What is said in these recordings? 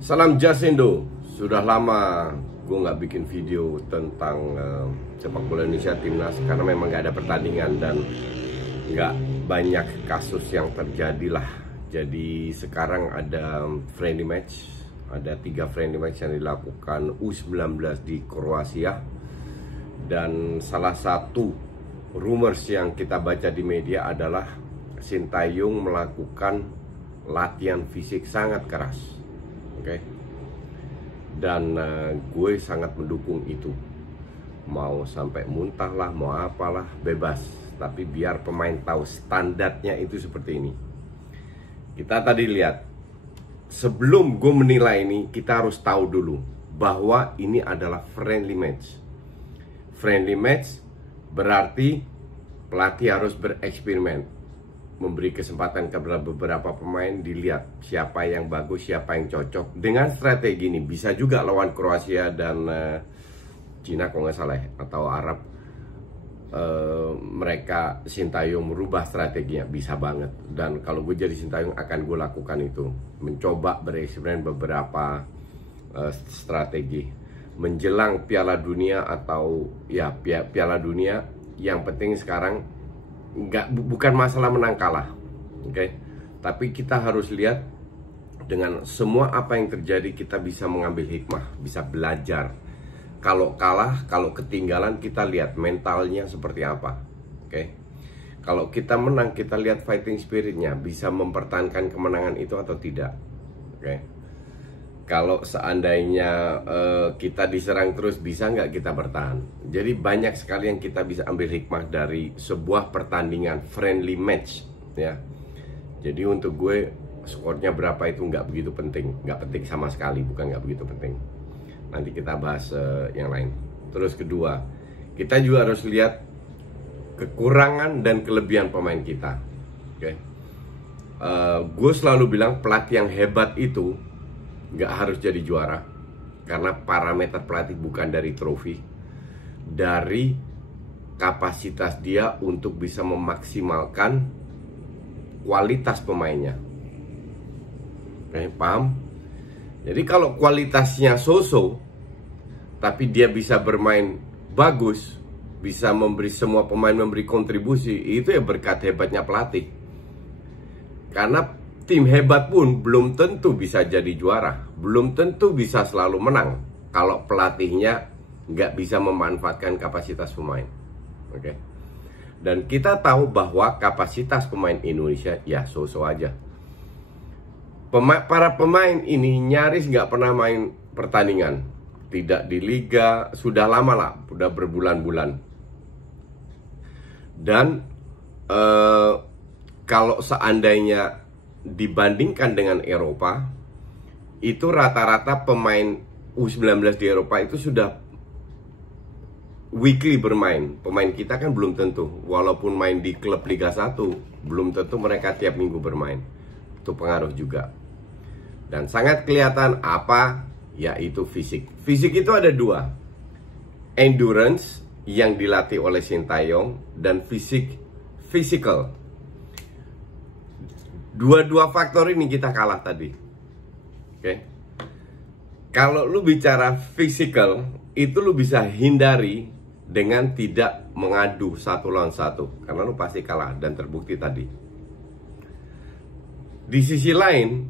Salam Jasindo. Sudah lama gue nggak bikin video tentang sepak bola Indonesia timnas karena memang nggak ada pertandingan dan nggak banyak kasus yang terjadi lah. Jadi sekarang ada friendly match, ada 3 friendly match yang dilakukan U19 di Kroasia, dan salah satu rumors yang kita baca di media adalah Sintayong melakukan latihan fisik sangat keras. Oke. Dan gue sangat mendukung itu. Mau sampai muntah lah, mau apalah, bebas. Tapi biar pemain tahu standarnya itu seperti ini. Kita tadi lihat, sebelum gue menilai ini, kita harus tahu dulu bahwa ini adalah friendly match. Friendly match berarti pelatih harus bereksperimen, memberi kesempatan kepada beberapa pemain, dilihat siapa yang bagus, siapa yang cocok dengan strategi ini. Bisa juga lawan Kroasia dan Cina kalau nggak salah, atau Arab, mereka Sintayong merubah strateginya, bisa banget. Dan kalau gue jadi Sintayong akan gue lakukan itu, mencoba bereksperimen beberapa strategi menjelang Piala Dunia atau ya Piala Dunia. Yang penting sekarang bukan masalah menang kalah, oke? Tapi kita harus lihat dengan semua apa yang terjadi, kita bisa mengambil hikmah, bisa belajar. Kalau kalah, kalau ketinggalan, kita lihat mentalnya seperti apa, oke? Kalau kita menang, kita lihat fighting spiritnya, bisa mempertahankan kemenangan itu atau tidak, oke? Kalau seandainya kita diserang terus, bisa nggak kita bertahan? Jadi banyak sekali yang kita bisa ambil hikmah dari sebuah pertandingan friendly match, ya. Jadi untuk gue, skornya berapa itu nggak begitu penting, nggak penting sama sekali, bukan nggak begitu penting. Nanti kita bahas yang lain. Terus kedua, kita juga harus lihat kekurangan dan kelebihan pemain kita, oke? Gue selalu bilang pelatih yang hebat itu nggak harus jadi juara, karena parameter pelatih bukan dari trofi, dari kapasitas dia untuk bisa memaksimalkan kualitas pemainnya. Oke, paham? Jadi kalau kualitasnya so-so, tapi dia bisa bermain bagus, bisa memberi semua pemain memberi kontribusi, itu ya berkat hebatnya pelatih. Karena tim hebat pun belum tentu bisa jadi juara, belum tentu bisa selalu menang kalau pelatihnya nggak bisa memanfaatkan kapasitas pemain, oke? Dan kita tahu bahwa kapasitas pemain Indonesia ya so-so aja. Para pemain ini nyaris nggak pernah main pertandingan, tidak di liga, sudah lama lah, sudah berbulan-bulan. Dan kalau seandainya dibandingkan dengan Eropa, itu rata-rata pemain U19 di Eropa itu sudah weekly bermain. Pemain kita kan belum tentu, walaupun main di klub Liga 1, belum tentu mereka tiap minggu bermain. Itu pengaruh juga. Dan sangat kelihatan apa? Yaitu fisik. Fisik itu ada 2. Endurance yang dilatih oleh Sintayong dan physical. Dua faktor ini kita kalah tadi, oke? Kalau lu bicara physical, itu lu bisa hindari dengan tidak mengadu 1 lawan 1, karena lu pasti kalah dan terbukti tadi. Di sisi lain,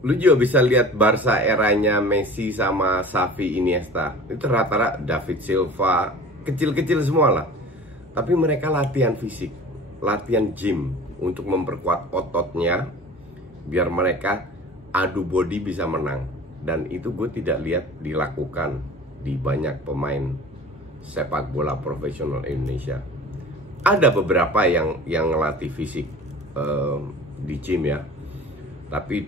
lu juga bisa lihat Barca eranya Messi sama Xavi, Iniesta, itu rata-rata David Silva, kecil-kecil semua lah. Tapi mereka latihan fisik, latihan gym untuk memperkuat ototnya, biar mereka adu body bisa menang. Dan itu gue tidak lihat dilakukan di banyak pemain sepak bola profesional Indonesia. Ada beberapa yang ngelatih fisik di gym ya, tapi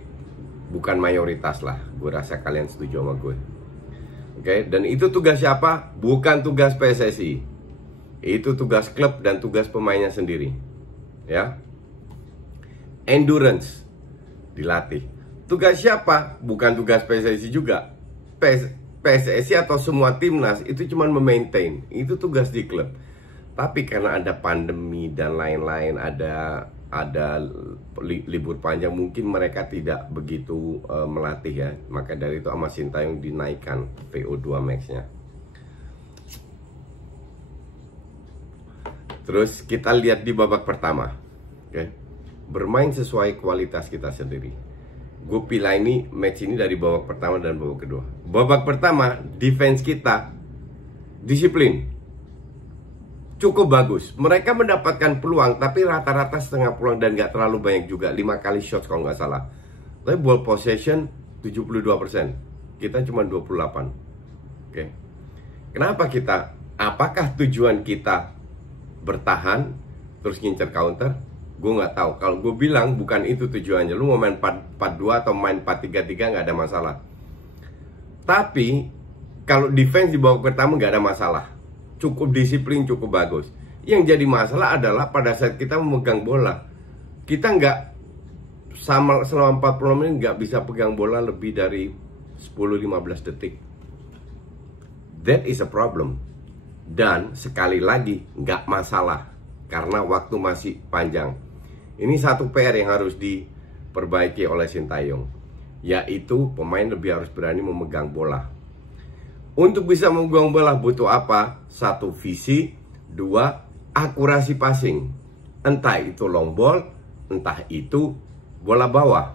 bukan mayoritas lah. Gue rasa kalian setuju sama gue, oke? Dan itu tugas siapa? Bukan tugas PSSI, itu tugas klub dan tugas pemainnya sendiri, ya. Endurance dilatih. Tugas siapa? Bukan tugas PSSI juga. PSSI atau semua timnas itu cuma memaintain. Itu tugas di klub. Tapi karena ada pandemi dan lain-lain, ada ada libur panjang, mungkin mereka tidak begitu melatih ya. Maka dari itu sama Sintayong dinaikkan VO2 max-nya. Terus kita lihat di babak pertama, oke? Bermain sesuai kualitas kita sendiri. Gue pilih ini match ini dari babak pertama dan babak kedua. Babak pertama defense kita disiplin, cukup bagus. Mereka mendapatkan peluang tapi rata-rata setengah peluang dan gak terlalu banyak juga. 5 kali shots kalau nggak salah. Tapi ball possession 72%, kita cuma 28. Oke. Kenapa kita? Apakah tujuan kita bertahan terus ngincer counter? Gue nggak tahu. Kalau gue bilang bukan itu tujuannya. Lu mau main 4-4-2 atau main 4-3-3 nggak ada masalah. Tapi kalau defense di babak pertama nggak ada masalah, cukup disiplin, cukup bagus. Yang jadi masalah adalah pada saat kita memegang bola, kita nggak selama 40 menit nggak bisa pegang bola lebih dari 10-15 detik. That is a problem. Dan sekali lagi nggak masalah karena waktu masih panjang. Ini satu PR yang harus diperbaiki oleh Sintayong, yaitu pemain lebih harus berani memegang bola. Untuk bisa memegang bola butuh apa? 1, visi. 2, akurasi passing. Entah itu long ball, entah itu bola bawah.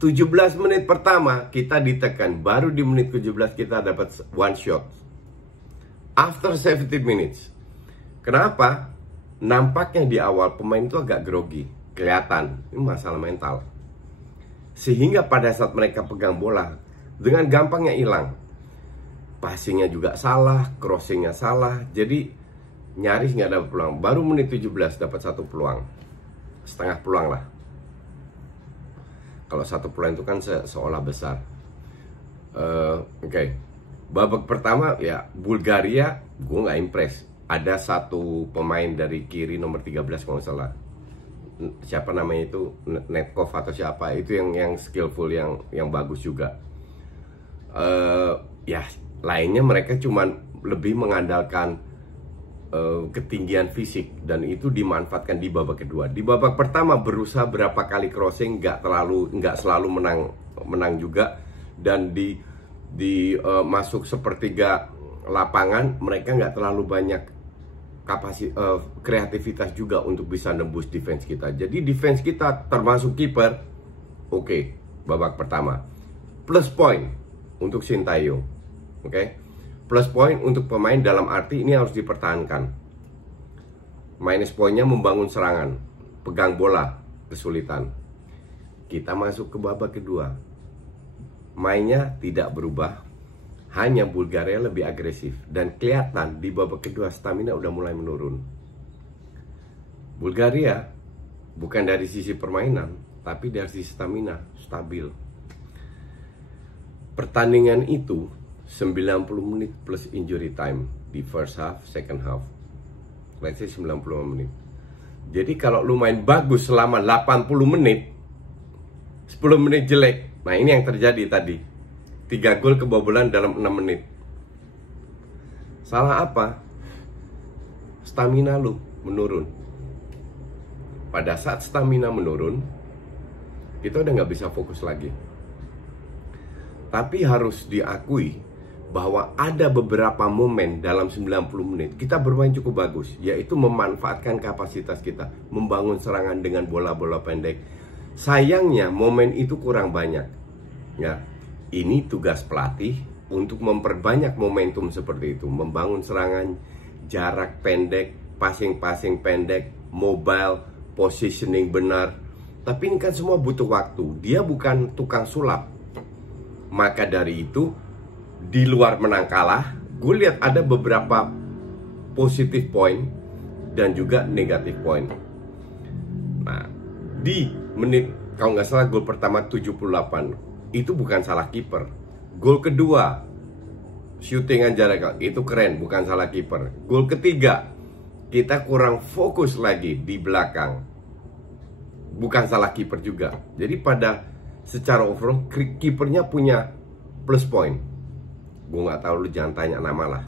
17 menit pertama kita ditekan, baru di menit 17 kita dapat one shot. After 70 minutes. Kenapa? Nampaknya di awal pemain itu agak grogi. Kelihatan, ini masalah mental. Sehingga pada saat mereka pegang bola, dengan gampangnya hilang. Passingnya juga salah, crossingnya salah. Jadi nyaris nggak dapat peluang. Baru menit 17 dapat 1 peluang. Setengah peluang lah. Kalau 1 peluang itu kan seolah besar. Oke. Babak pertama ya Bulgaria, gue nggak impress. Ada 1 pemain dari kiri nomor 13 kalau nggak salah. Siapa namanya itu, Netkov atau siapa, itu yang skillful, yang bagus juga. Ya lainnya mereka cuman lebih mengandalkan ketinggian fisik, dan itu dimanfaatkan di babak kedua. Di babak pertama berusaha berapa kali crossing, nggak selalu menang juga, dan di masuk sepertiga lapangan mereka nggak terlalu banyak kreativitas juga untuk bisa nembus defense kita. Jadi defense kita termasuk kiper oke, babak pertama. Plus point untuk Sintayong, oke? Plus point untuk pemain dalam arti ini harus dipertahankan. Minus poinnya membangun serangan, pegang bola kesulitan. Kita masuk ke babak kedua, mainnya tidak berubah, hanya Bulgaria lebih agresif. Dan kelihatan di babak kedua stamina udah mulai menurun. Bulgaria bukan dari sisi permainan, tapi dari sisi stamina stabil. Pertandingan itu 90 menit plus injury time di first half, second half. Let's say 90 menit. Jadi kalau lu main bagus selama 80 menit, 10 menit jelek. Nah ini yang terjadi tadi, 3 gol kebobolan dalam 6 menit. Salah apa? Stamina lu menurun. Pada saat stamina menurun, kita udah nggak bisa fokus lagi. Tapi harus diakui bahwa ada beberapa momen dalam 90 menit kita bermain cukup bagus, yaitu memanfaatkan kapasitas kita, membangun serangan dengan bola-bola pendek. Sayangnya momen itu kurang banyak. Ya, ini tugas pelatih untuk memperbanyak momentum seperti itu, membangun serangan jarak pendek, passing pendek, mobile, positioning benar. Tapi ini kan semua butuh waktu. Dia bukan tukang sulap. Maka dari itu, di luar menang kalah, gue lihat ada beberapa positif poin dan juga negatif poin. Nah, di menit, kalau nggak salah gol pertama 78, itu bukan salah kiper. Gol kedua, shootingan jarak, itu keren, bukan salah kiper. Gol ketiga, kita kurang fokus lagi di belakang, bukan salah kiper juga. Jadi pada secara overall, kipernya punya plus point. Gue nggak tahu, lu jangan tanya nama lah.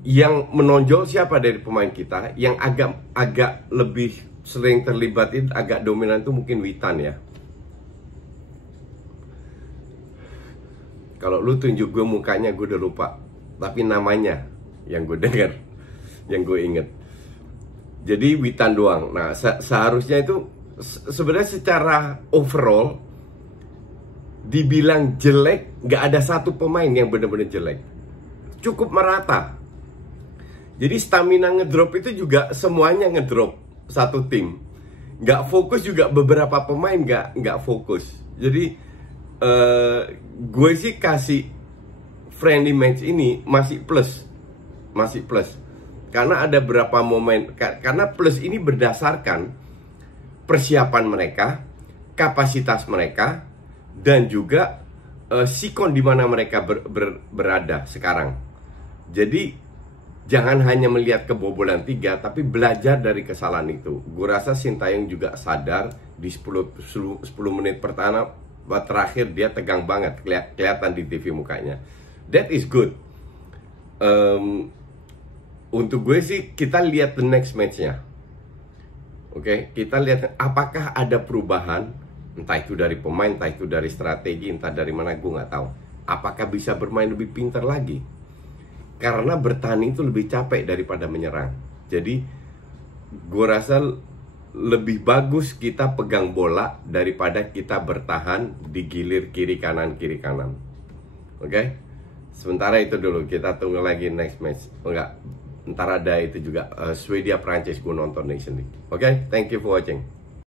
yang menonjol siapa dari pemain kita yang agak lebih sering terlibat itu, agak dominan itu mungkin Witan ya. Kalau lu tunjuk gue mukanya gue udah lupa, tapi namanya yang gue dengar, yang gue inget. Jadi Witan doang. Nah seharusnya itu sebenarnya secara overall dibilang jelek, nggak ada satu pemain yang benar-benar jelek, cukup merata. Jadi stamina ngedrop itu juga semuanya ngedrop satu tim. Nggak fokus juga, beberapa pemain nggak fokus. Jadi gue sih kasih friendly match ini masih plus. Karena ada beberapa momen, karena plus ini berdasarkan persiapan mereka, kapasitas mereka, dan juga sikon di mana mereka berada sekarang. Jadi jangan hanya melihat kebobolan 3, tapi belajar dari kesalahan itu. Gue rasa Sintayong juga sadar di 10 menit pertama terakhir dia tegang banget, kelihatan di TV mukanya. That is good. Untuk gue sih kita lihat the next match-nya. Oke, kita lihat apakah ada perubahan, entah itu dari pemain, entah itu dari strategi, entah dari mana, gue nggak tahu. Apakah bisa bermain lebih pintar lagi? Karena bertanding itu lebih capek daripada menyerang. Jadi gue rasa lebih bagus kita pegang bola daripada kita bertahan di gilir kiri kanan. Oke? Sementara itu dulu, kita tunggu lagi next match. Enggak, ntar ada itu juga Swedia Prancis, gue nonton Nation League. Oke? Thank you for watching.